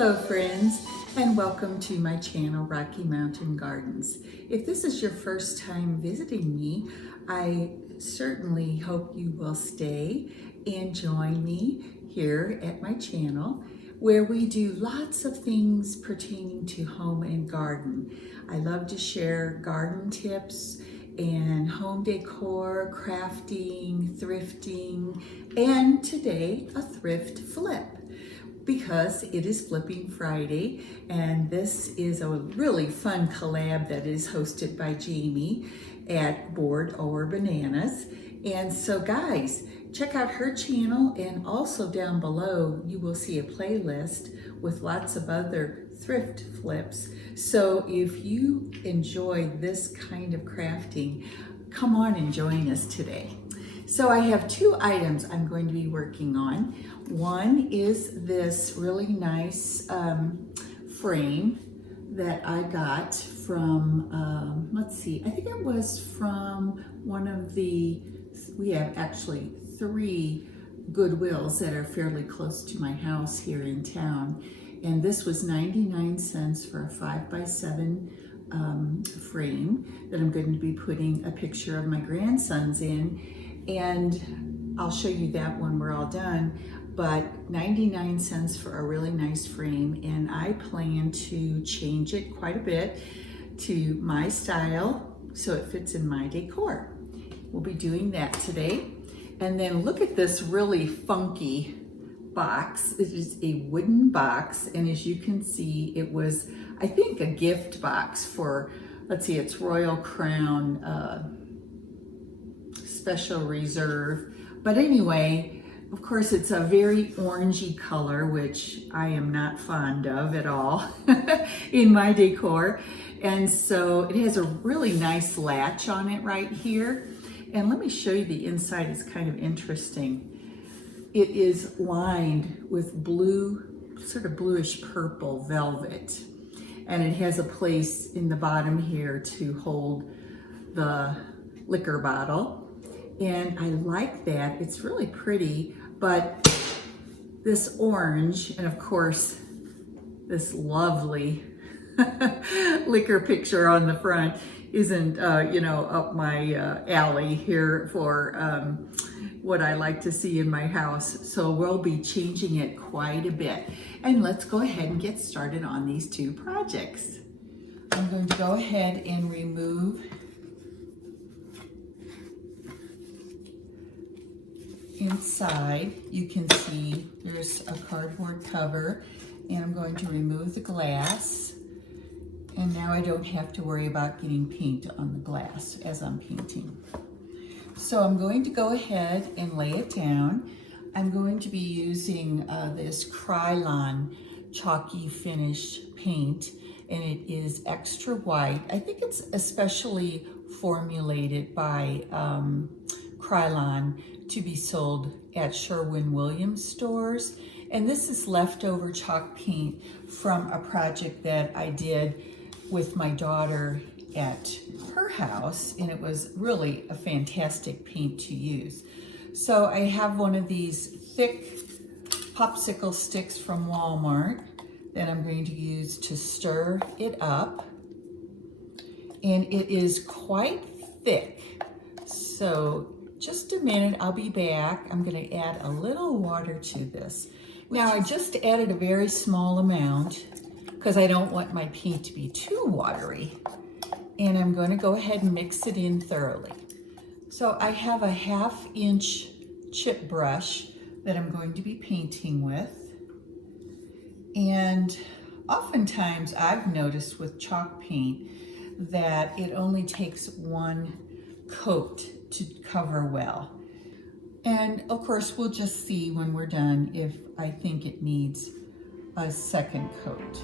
Hello friends, and welcome to my channel, Rocky Mountain Gardens. If this is your first time visiting me, I certainly hope you will stay and join me here at my channel, where we do lots of things pertaining to home and garden. I love to share garden tips and home decor, crafting, thrifting, and today a thrift flip, because it is Flipping Friday, and this is a really fun collab that is hosted by Jamie at Board or Bananas. And so guys, check out her channel, and also down below you will see a playlist with lots of other thrift flips. So if you enjoy this kind of crafting, come on and join us today. So I have two items I'm going to be working on. One is this really nice frame that I got from, let's see, I think it was from one of the, we have actually 3 Goodwills that are fairly close to my house here in town. And this was 99 cents for a 5x7 frame that I'm going to be putting a picture of my grandsons in. And I'll show you that when we're all done, but 99 cents for a really nice frame, and I plan to change it quite a bit to my style so it fits in my decor. We'll be doing that today. And then look at this really funky box. It is a wooden box, and as you can see, it was, I think, a gift box for, let's see, it's Royal Crown Special Reserve. But anyway, of course, it's a very orangey color, which I am not fond of at all in my decor. And so it has a really nice latch on it right here. And let me show you the inside. It's kind of interesting. It is lined with blue, sort of bluish purple velvet. And it has a place in the bottom here to hold the liquor bottle. And I like that. It's really pretty, but this orange, and of course, this lovely liquor picture on the front isn't, up my alley here for what I like to see in my house. So we'll be changing it quite a bit. And let's go ahead and get started on these 2 projects. I'm going to go ahead and remove inside. You can see there's a cardboard cover, and I'm going to remove the glass. And now I don't have to worry about getting paint on the glass as I'm painting. So I'm going to go ahead and lay it down. I'm going to be using this Krylon chalky finish paint, and it is extra white. I think it's especially formulated by Krylon to be sold at Sherwin-Williams stores. And this is leftover chalk paint from a project that I did with my daughter at her house, and it was really a fantastic paint to use. So I have one of these thick popsicle sticks from Walmart that I'm going to use to stir it up. And it is quite thick. So just a minute, I'll be back. I'm going to add a little water to this. Now, I just added a very small amount because I don't want my paint to be too watery. And I'm going to go ahead and mix it in thoroughly. So I have a 1/2 inch chip brush that I'm going to be painting with. And oftentimes I've noticed with chalk paint that it only takes 1 coat to cover well. And of course, we'll just see when we're done if I think it needs a second coat.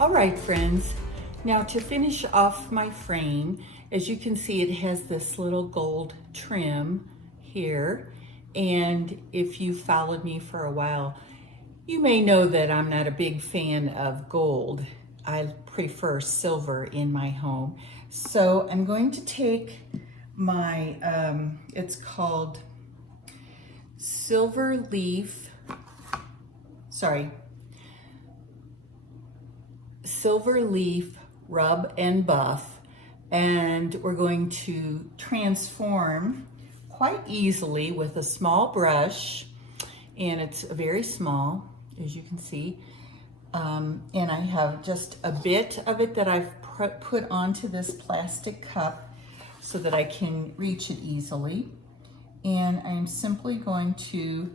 All right, friends, now to finish off my frame, As you can see, it has this little gold trim here. And if you followed me for a while, you may know that I'm not a big fan of gold. I prefer silver in my home. So I'm going to take my, it's called Silver Leaf Rub and Buff, and we're going to transform quite easily with a small brush, and it's very small, as you can see, and I have just a bit of it that I've put onto this plastic cup so that I can reach it easily, and I'm simply going to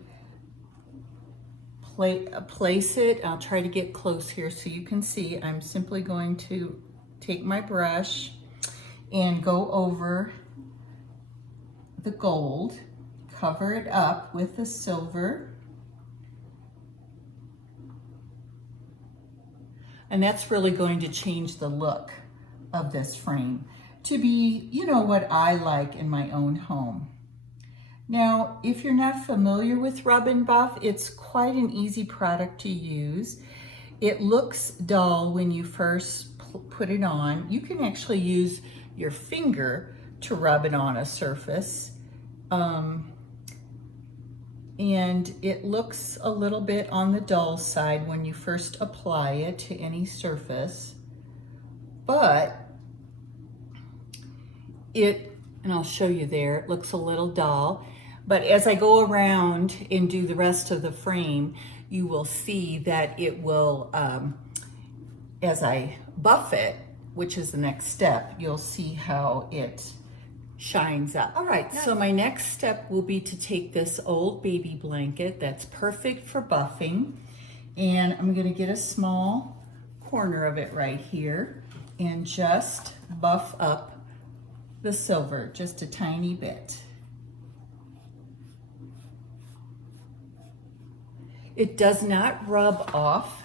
place it. I'll try to get close here so you can see. I'm simply going to take my brush and go over the gold, cover it up with the silver, and that's really going to change the look of this frame to be, you know, what I like in my own home. Now, if you're not familiar with Rub and Buff, it's quite an easy product to use. It looks dull when you first put it on. You can actually use your finger to rub it on a surface. And it looks a little bit on the dull side when you first apply it to any surface. But and I'll show you there, it looks a little dull. But as I go around and do the rest of the frame, you will see that it will, as I buff it, which is the next step, you'll see how it shines up. All right, so my next step will be to take this old baby blanket that's perfect for buffing, and I'm gonna get a small corner of it right here and just buff up the silver just a tiny bit. It does not rub off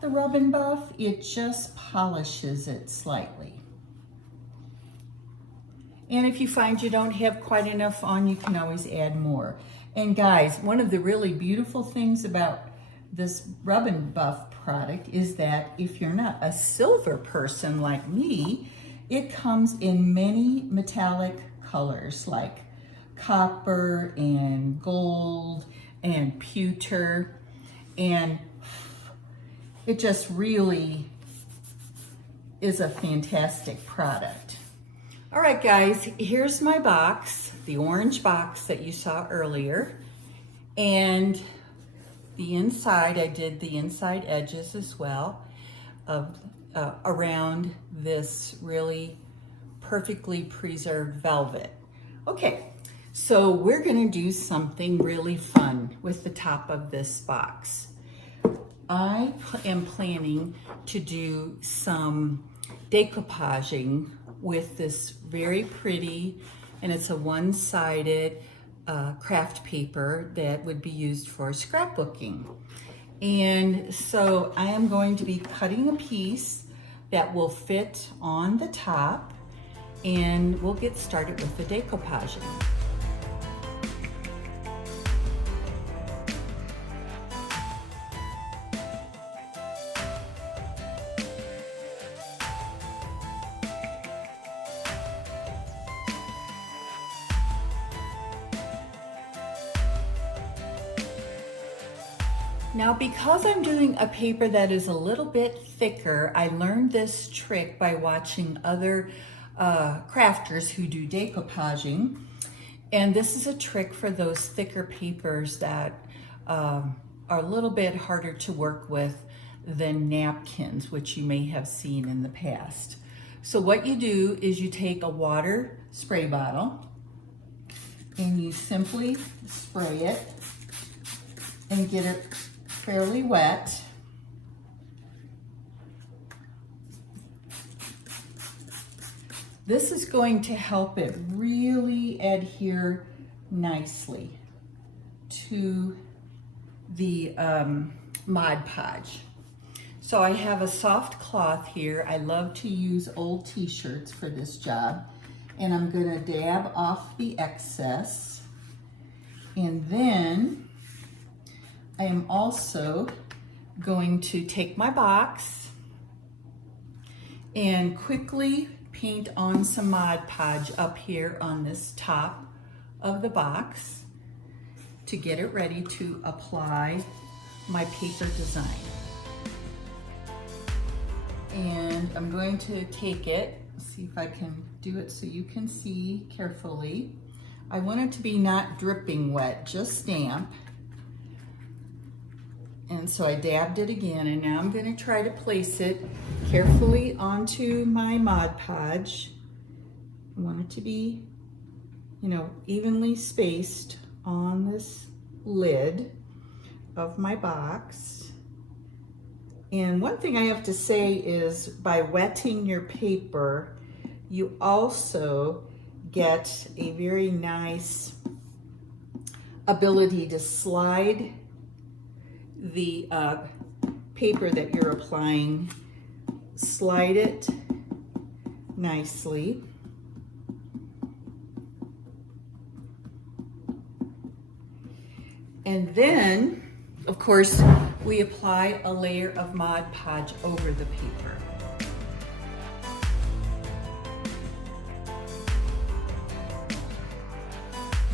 the Rub and Buff, it just polishes it slightly. And if you find you don't have quite enough on, you can always add more. And guys, one of the really beautiful things about this Rub and Buff product is that if you're not a silver person like me, it comes in many metallic colors like copper and gold and pewter, and it just really is a fantastic product. All right, guys, here's my box, the orange box that you saw earlier. And the inside, I did the inside edges as well of around this really perfectly preserved velvet. Okay, so we're gonna do something really fun with the top of this box. I am planning to do some decoupaging with this very pretty, and it's a one-sided craft paper that would be used for scrapbooking. And so I am going to be cutting a piece that will fit on the top, and we'll get started with the decoupaging. Now, because I'm doing a paper that is a little bit thicker, I learned this trick by watching other crafters who do decoupaging. And this is a trick for those thicker papers that are a little bit harder to work with than napkins, which you may have seen in the past. So what you do is you take a water spray bottle and you simply spray it and get it fairly wet. This is going to help it really adhere nicely to the Mod Podge. So I have a soft cloth here. I love to use old t-shirts for this job. and I'm going to dab off the excess. And then I am also going to take my box and quickly paint on some Mod Podge up here on this top of the box to get it ready to apply my paper design. And I'm going to take it, see if I can do it so you can see carefully. I want it to be not dripping wet, just damp. And so I dabbed it again, and now I'm going to try to place it carefully onto my Mod Podge. I want it to be, evenly spaced on this lid of my box. And one thing I have to say is by wetting your paper, you also get a very nice ability to slide the paper that you're applying, slide it nicely. And then, of course, we apply a layer of Mod Podge over the paper.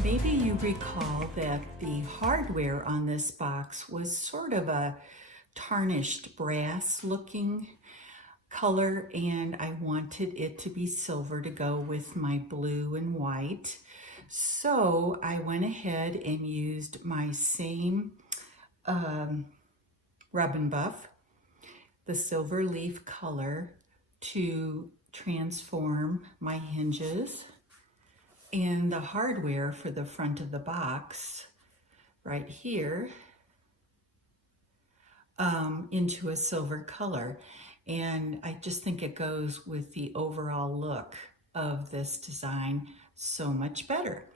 Maybe you recall that the hardware on this box was sort of a tarnished brass looking color, and I wanted it to be silver to go with my blue and white. So I went ahead and used my same Rub and Buff, the silver leaf color, to transform my hinges, and the hardware for the front of the box right here into a silver color. And I just think it goes with the overall look of this design so much better.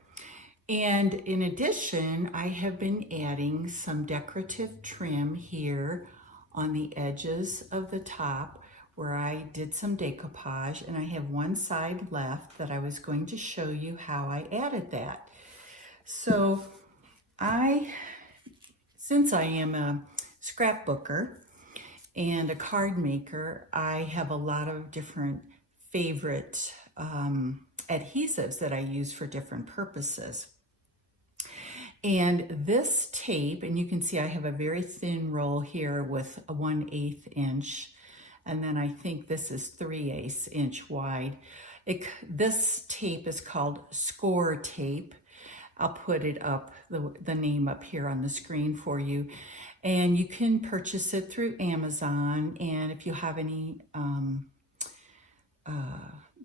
And in addition, I have been adding some decorative trim here on the edges of the top where I did some decoupage, and I have one side left that I was going to show you how I added that. So since I am a scrapbooker and a card maker, I have a lot of different favorite adhesives that I use for different purposes. And this tape, and you can see I have a very thin roll here with a 1/8 inch, and then I think this is 3/8 inch wide. This tape is called Score tape. I'll put it up, the name up here on the screen for you. And you can purchase it through Amazon. And if you have any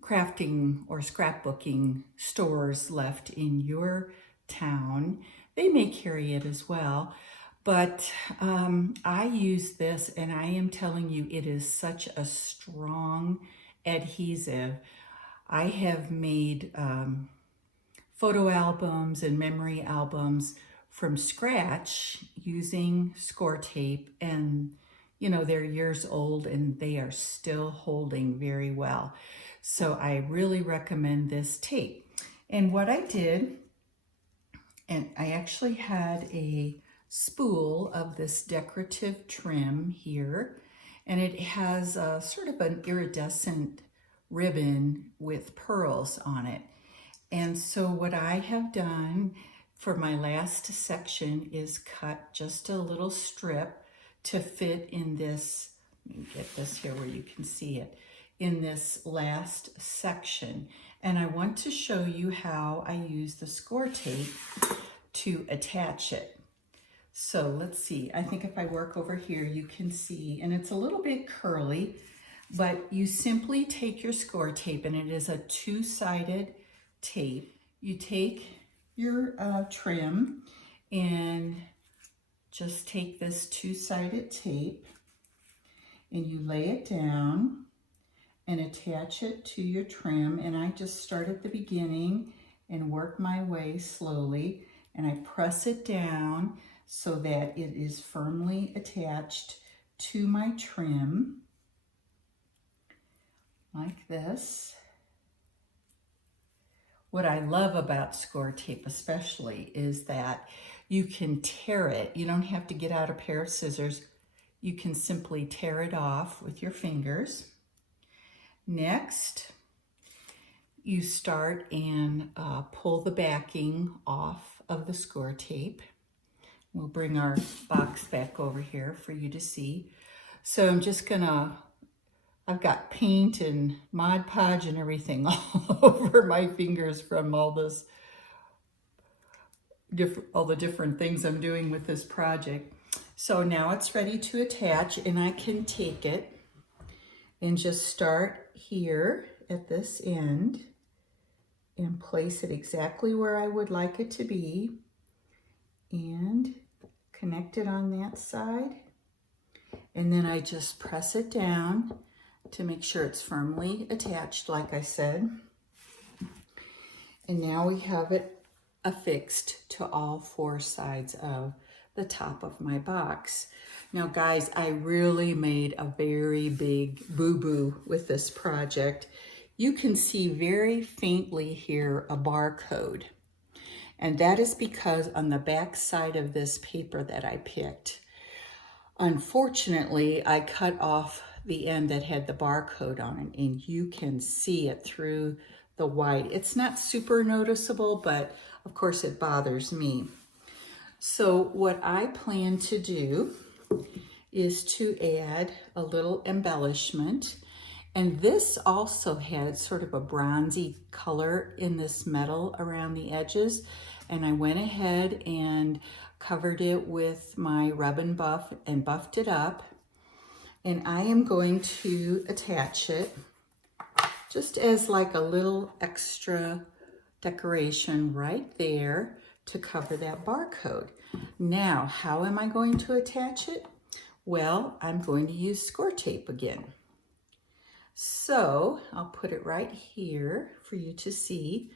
crafting or scrapbooking stores left in your town, they may carry it as well. But I use this, and I am telling you, it is such a strong adhesive. I have made photo albums and memory albums from scratch using Score tape, and they're years old and they are still holding very well. So I really recommend this tape. And what I did, and I actually had a spool of this decorative trim here, and it has a sort of an iridescent ribbon with pearls on it. And so what I have done for my last section is cut just a little strip to fit in this. Let me get this here where you can see it, in this last section. And I want to show you how I use the Score tape to attach it. So let's see, I think if I work over here, you can see, and it's a little bit curly, but you simply take your Score tape, and it is a two-sided tape. You take your trim and just take this two-sided tape and you lay it down and attach it to your trim. And I just start at the beginning and work my way slowly, and I press it down so that it is firmly attached to my trim like this. What I love about score tape especially is that you can tear it. You don't have to get out a pair of scissors. You can simply tear it off with your fingers. Next, you start and pull the backing off of the score tape. We'll bring our box back over here for you to see. So I'm just gonna, I've got paint and Mod Podge and everything all over my fingers from all this, all the different things I'm doing with this project. So now it's ready to attach, and I can take it and just start here at this end and place it exactly where I would like it to be and connect it on that side. And then I just press it down to make sure it's firmly attached, like I said. And now we have it affixed to all four sides of the top of my box. Now guys, I really made a very big boo-boo with this project. You can see very faintly here a barcode. And that is because on the back side of this paper that I picked, unfortunately, I cut off the end that had the barcode on it, and you can see it through the white. It's not super noticeable, but of course it bothers me. So what I plan to do is to add a little embellishment. And this also had sort of a bronzy color in this metal around the edges. And I went ahead and covered it with my rub and buff and buffed it up. And I am going to attach it just as like a little extra decoration right there to cover that barcode. Now, how am I going to attach it? Well, I'm going to use score tape again. So I'll put it right here for you to see.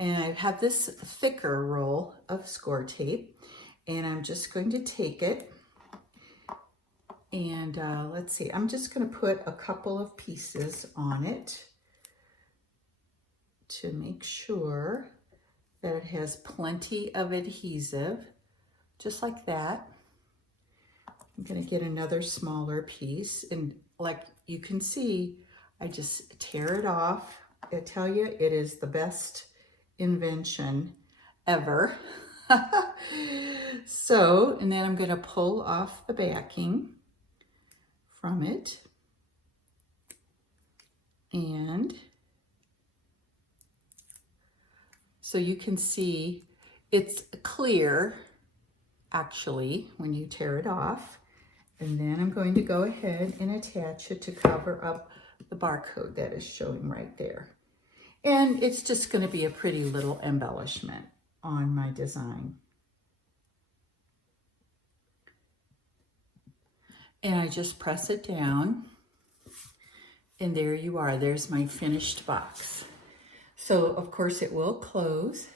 And I have this thicker roll of score tape, and I'm just going to take it and let's see, I'm just going to put a couple of pieces on it to make sure that it has plenty of adhesive, just like that. I'm going to get another smaller piece, and like you can see, I just tear it off. I tell you, it is the best invention ever. So, and then I'm going to pull off the backing from it. And so you can see it's clear, actually, when you tear it off. And then I'm going to go ahead and attach it to cover up the barcode that is showing right there. And it's just going to be a pretty little embellishment on my design. And I just press it down, and there you are. There's my finished box. So of course it will close,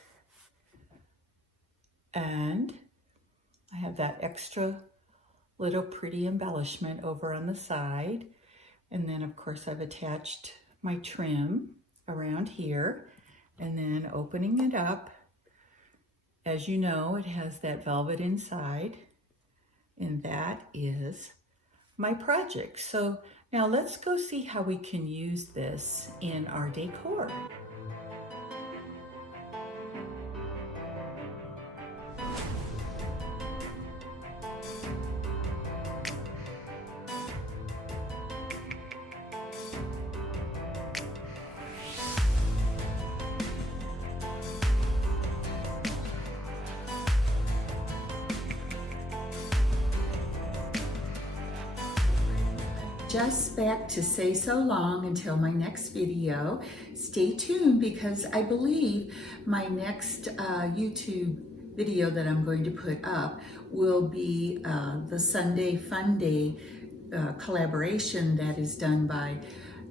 and I have that extra little pretty embellishment over on the side. And then of course I've attached my trim around here, and then opening it up, as you know, it has that velvet inside, and that is my project. So now let's go see how we can use this in our decor. Just back to say so long until my next video. Stay tuned, because I believe my next YouTube video that I'm going to put up will be the Sunday Fun Day collaboration that is done by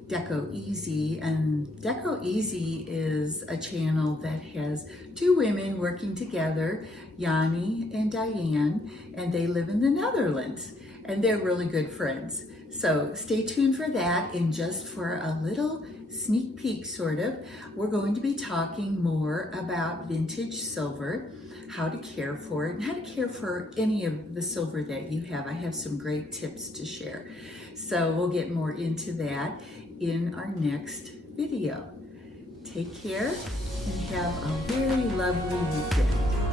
Decoupaging. And Decoupaging is a channel that has two women working together, Yanni and Diane, and they live in the Netherlands, and they're really good friends. So stay tuned for that. And just for a little sneak peek sort of, we're going to be talking more about vintage silver, how to care for it, and how to care for any of the silver that you have. I have some great tips to share. So we'll get more into that in our next video. Take care and have a very lovely weekend.